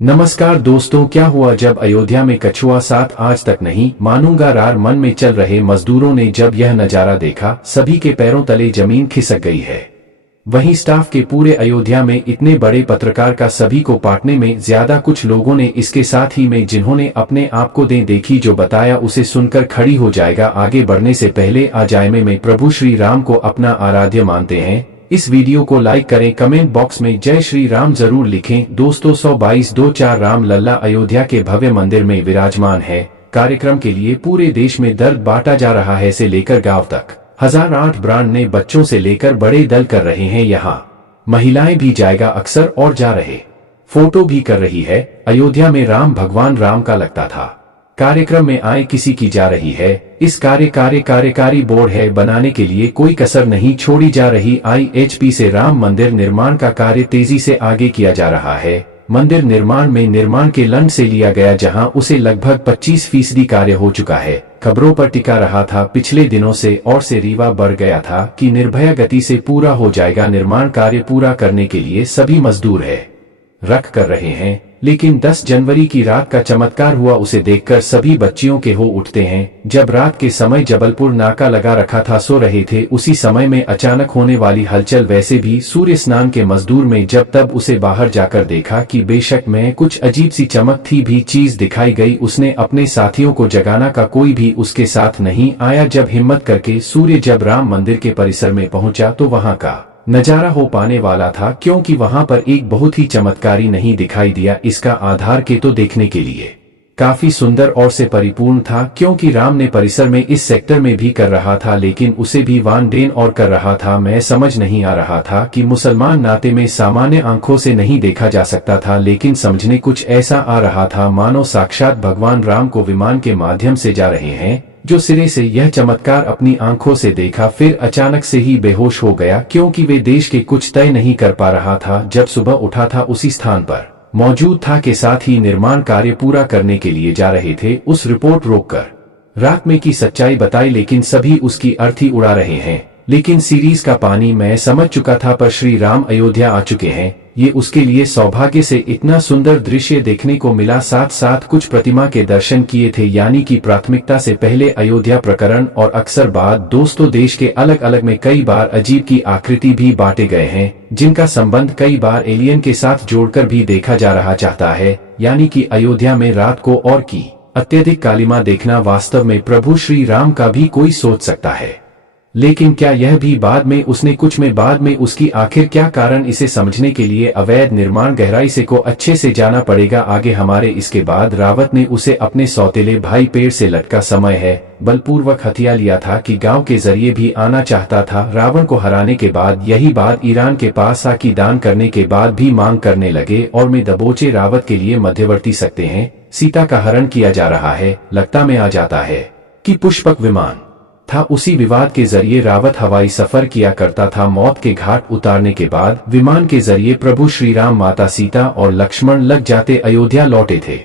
नमस्कार दोस्तों, क्या हुआ जब अयोध्या में कछुआ साथ आज तक नहीं मानूंगा रार मन में चल रहे मजदूरों ने जब यह नजारा देखा, सभी के पैरों तले जमीन खिसक गई है। वहीं स्टाफ के पूरे अयोध्या में इतने बड़े पत्रकार का सभी को पाटने में ज्यादा कुछ लोगों ने इसके साथ ही में जिन्होंने अपने आप को दे देखी जो बताया उसे सुनकर खड़ी हो जाएगा। आगे बढ़ने से पहले आजायमे में प्रभु श्री राम को अपना आराध्य मानते हैं। इस वीडियो को लाइक करें, कमेंट बॉक्स में जय श्री राम जरूर लिखें। दोस्तों 122-24 राम लल्ला अयोध्या के भव्य मंदिर में विराजमान है। कार्यक्रम के लिए पूरे देश में दर्द बांटा जा रहा है से लेकर गांव तक। 1008 ब्रांड ने बच्चों से लेकर बड़े दल कर रहे हैं यहाँ। महिलाएं भी जाएगा अक्सर और जा रहे फोटो भी कर रही है। अयोध्या में राम भगवान राम का लगता था। कार्यक्रम में आए किसी की जा रही है। इस कार्यकारी बोर्ड है बनाने के लिए कोई कसर नहीं छोड़ी जा रही। IHP से राम मंदिर निर्माण का कार्य तेजी से आगे किया जा रहा है। मंदिर निर्माण में निर्माण के लंड से लिया गया जहां उसे लगभग 25% कार्य हो चुका है। खबरों पर टिका रहा था पिछले दिनों से और से रीवा बढ़ गया था कि निर्भया गति से पूरा हो जाएगा। निर्माण कार्य पूरा करने के लिए सभी मजदूर है रख कर रहे हैं, लेकिन 10 जनवरी की रात का चमत्कार हुआ उसे देखकर सभी बच्चियों के हो उठते हैं। जब रात के समय जबलपुर नाका लगा रखा था, सो रहे थे, उसी समय में अचानक होने वाली हलचल। वैसे भी सूर्य स्नान के मजदूर में जब तब उसे बाहर जाकर देखा कि बेशक में कुछ अजीब सी चमक थी भी चीज दिखाई गई। उसने अपने साथियों को जगाना का कोई भी उसके साथ नहीं आया। जब हिम्मत करके सूर्य जब राम मंदिर के परिसर में पहुंचा तो वहां का नजारा हो पाने वाला था, क्योंकि वहां पर एक बहुत ही चमत्कारी नहीं दिखाई दिया। इसका आधार के तो देखने के लिए काफी सुंदर और से परिपूर्ण था, क्योंकि राम ने परिसर में इस सेक्टर में भी कर रहा था, लेकिन उसे भी वान डेन और कर रहा था। मैं समझ नहीं आ रहा था कि मुसलमान नाते में सामान्य आंखों से नहीं देखा जा सकता था, लेकिन समझने कुछ ऐसा आ रहा था मानो साक्षात भगवान राम को विमान के माध्यम से जा रहे हैं। जो सिरे से यह चमत्कार अपनी आंखों से देखा, फिर अचानक से ही बेहोश हो गया, क्योंकि वे देश के कुछ तय नहीं कर पा रहा था। जब सुबह उठा था उसी स्थान पर मौजूद था के साथ ही निर्माण कार्य पूरा करने के लिए जा रहे थे। उस रिपोर्ट रोककर रात में की सच्चाई बताई, लेकिन सभी उसकी अर्थी उड़ा रहे हैं। लेकिन सीरीज का पानी मैं समझ चुका था, पर श्री राम अयोध्या आ चुके हैं। ये उसके लिए सौभाग्य से इतना सुंदर दृश्य देखने को मिला। साथ साथ कुछ प्रतिमा के दर्शन किए थे, यानी कि प्राथमिकता से पहले अयोध्या प्रकरण और अक्सर बाद। दोस्तों देश के अलग अलग में कई बार अजीब की आकृति भी बांटे गए हैं, जिनका संबंध कई बार एलियन के साथ जोड़कर भी देखा जा रहा चाहता है। यानी कि अयोध्या में रात को और की अत्यधिक कालिमा देखना वास्तव में प्रभु श्री राम का भी कोई सोच सकता है। लेकिन क्या यह भी बाद में उसने कुछ में बाद में उसकी आखिर क्या कारण, इसे समझने के लिए अवैध निर्माण गहराई से को अच्छे से जाना पड़ेगा आगे हमारे। इसके बाद रावत ने उसे अपने सौतेले भाई पेड़ से लटका समय है बलपूर्वक हथिया लिया था कि गांव के जरिए भी आना चाहता था। रावण को हराने के बाद यही बात ईरान के पास आकी दान करने के बाद भी मांग करने लगे और में दबोचे रावत के लिए मध्यवर्ती सकते हैं। सीता का हरण किया जा रहा है। लगता में आ जाता है कि पुष्पक विमान था, उसी विवाद के जरिए रावत हवाई सफर किया करता था। मौत के घाट उतारने के बाद विमान के जरिए प्रभु श्री राम, माता सीता और लक्ष्मण लग जाते अयोध्या लौटे थे।